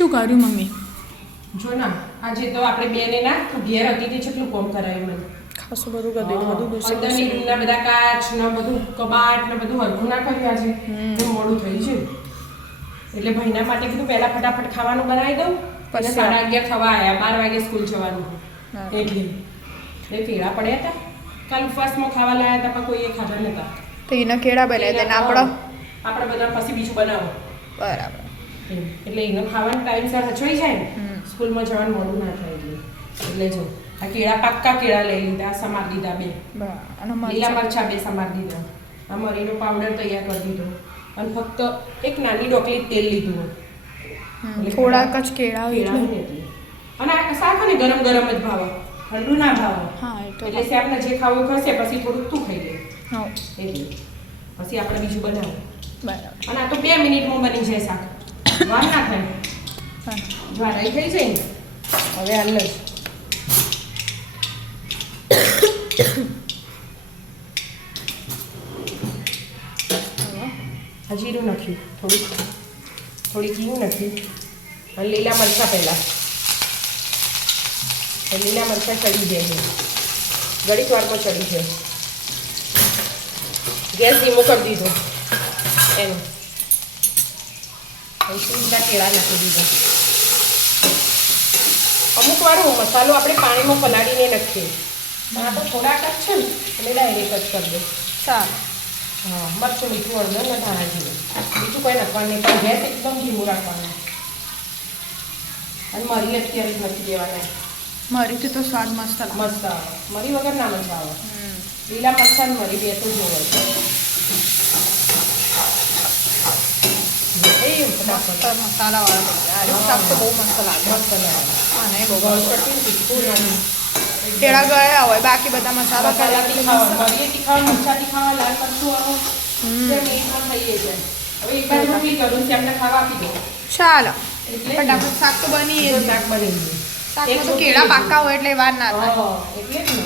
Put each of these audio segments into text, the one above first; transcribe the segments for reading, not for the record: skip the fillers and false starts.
શું કર્યું મમ્મી? જો ના આજે તો આપણે બેને ના તું ઘેર હતી તે કેટલું કોમ કરાયું મને. ખાસું બધું કરી દીધું, બધું અંદરની ના બધા કાચ ને બધું કબાટ ને બધું હરખું ના કર્યું આજે. તો મોડું થઈ ગયું. એટલે ભાઈના માટે કીધું પહેલા ફટાફટ ખાવાનું બનાવી દઉં. પછી 11:30 થવા આવ્યા, 12 વાગે સ્કૂલ જવાનું. એટલે પેડા પડ્યા હતા. કાલ ઉપવાસમાં ખાવા લાયા હતા પણ કોઈએ ખાધા નતા. તો એના કેળા બનાવ્યા હતા ને આપણે બધા પછી બીજું બનાવો. બરાબર. એટલે એનો ખાવાનો ટાઈમસર હચવાઈ જાય ને સ્કૂલમાં જવાનું મોડું ના થાય એટલે જો આ કેળા પાક્કા કેળા લઈ લીધા, સમાર દીધા 2. લીલા મરચા 2 સમાર દીધા. આ મરીનો પાવડર તૈયાર કરી દીધો અને ફક્ત એક નાની ડોકલી તેલ લીધું. થોડાક જ કેળા અને આ શાક ને ગરમ ગરમ જ ભાવે, ઠંડુ ના ભાવે. એટલે શાકને જે ખાવું ખસે પછી થોડુંક તું ખાઈ લે. એટલે પછી આપણે બીજું બનાવું. બરાબર. અને આ તો 2 મિનિટમાં બની જાય શાક, વાર ના થાય. જ્વારાઈ થઈ જાય ને હવે હાલ જ જીરું નાખ્યું, થોડી ઘી નાખ્યું અને લીલા મરચાં પહેલાં. લીલા મરચાં ચડી જાય છે, ઘડીક વારમાં ચડી જાય. ગેસ ધીમો કરી દીધો એનું. લીલા કેળા નાખી દીધા. અમુક વાર મસાલો આપણે પાણીમાં પલાળીને નાખીએ પણ આ તો થોડાક જ છે ને એટલે ડાયરેક્ટ જ કરી દે. ચાલો. હા, મરચું, મીઠું, હળદર ને ધાણા જીરું, બીજું કંઈ નાખવાનું નહીં. પણ ગેસ એકદમ ધીમું રાખવાનું. અને મરી અત્યારે જ નથી દેવાના. મરીથી તો સ્વાદ મસ્ત આવે. મસ્ત આવે. મરી વગર ના મજા આવે. લીલા મરચાં ને મરી 2 તો જોવે છે. મસાલા વાળા શાક તો બહુ મસ્ત લાગે. મસ્ત લાગે. અને બહુ ચટણી તીખું કેળા ગયા હોય, બાકી બધા મસાલા મસાલાથી ખાવા, મરીથી ખાવા, મરચાથી ખાવા, લાલ મરચું આવો મિનિટમાં થઈ જાય. હવે એક બાજુ રોટલી કરું છે, એમને ખાવા આપી દો. ચાલો. એટલે ફટાફટ શાક તો બની ગયું. શાક બની ગયું. શાકમાં તો કેળા પાકા હોય એટલે વાર ના થાય. એટલે જ ને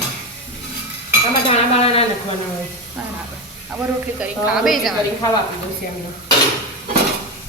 આમાં ધાણા બાણા ના નાખવાના હોય. બરાબર. હવે રોટલી કરી ખાવા બે જવાનું. ખાવા આપી દો છે એમને.